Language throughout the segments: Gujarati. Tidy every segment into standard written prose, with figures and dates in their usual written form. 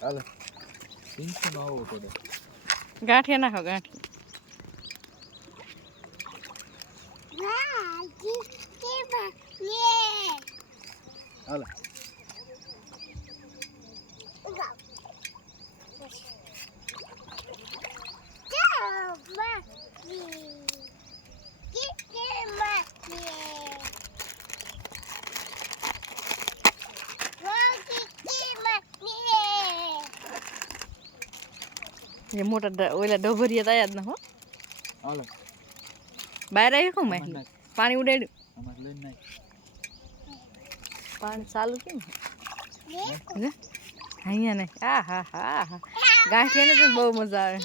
હાલો પિંકી નો આવો પડે ગાંઠિયા નાખો ગાંઠિયા હાલો ये मोटा ओला डोबरिया तैयार न हो હાલો બહાર આવી શું મેં પાણી ઉડાડ્યું અમાર લઈને નાખ પાણી ચાલુ કેમ ને અહીંયા ને આ હા હા હા ગાંઠિયાને તો બહુ મજા આવે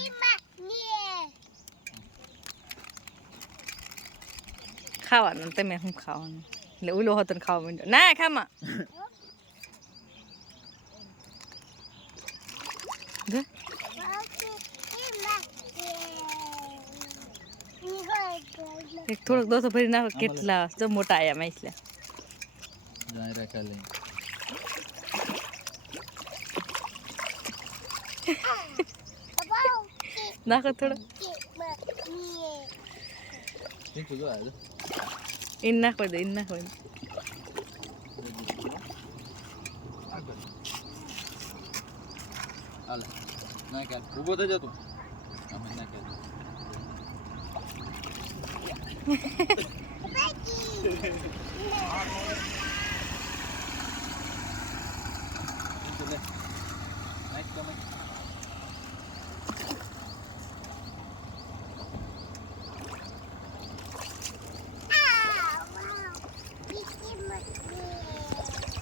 ખાવાનું તમે શું ખાવાનું એટલે ઓલો હતો ને ખાવા માંડ્યો ના ખામાં એક થોડોક દોસો ભરી નાખો કેટલા જો મોટા આયા માછલા જાય રાખા લઈ નાખો થોડો ઠીક જો આ ઇન નાખો દે ઇન નાખો હાલો ના કે ઊભો થઈ જતો અમે ના કે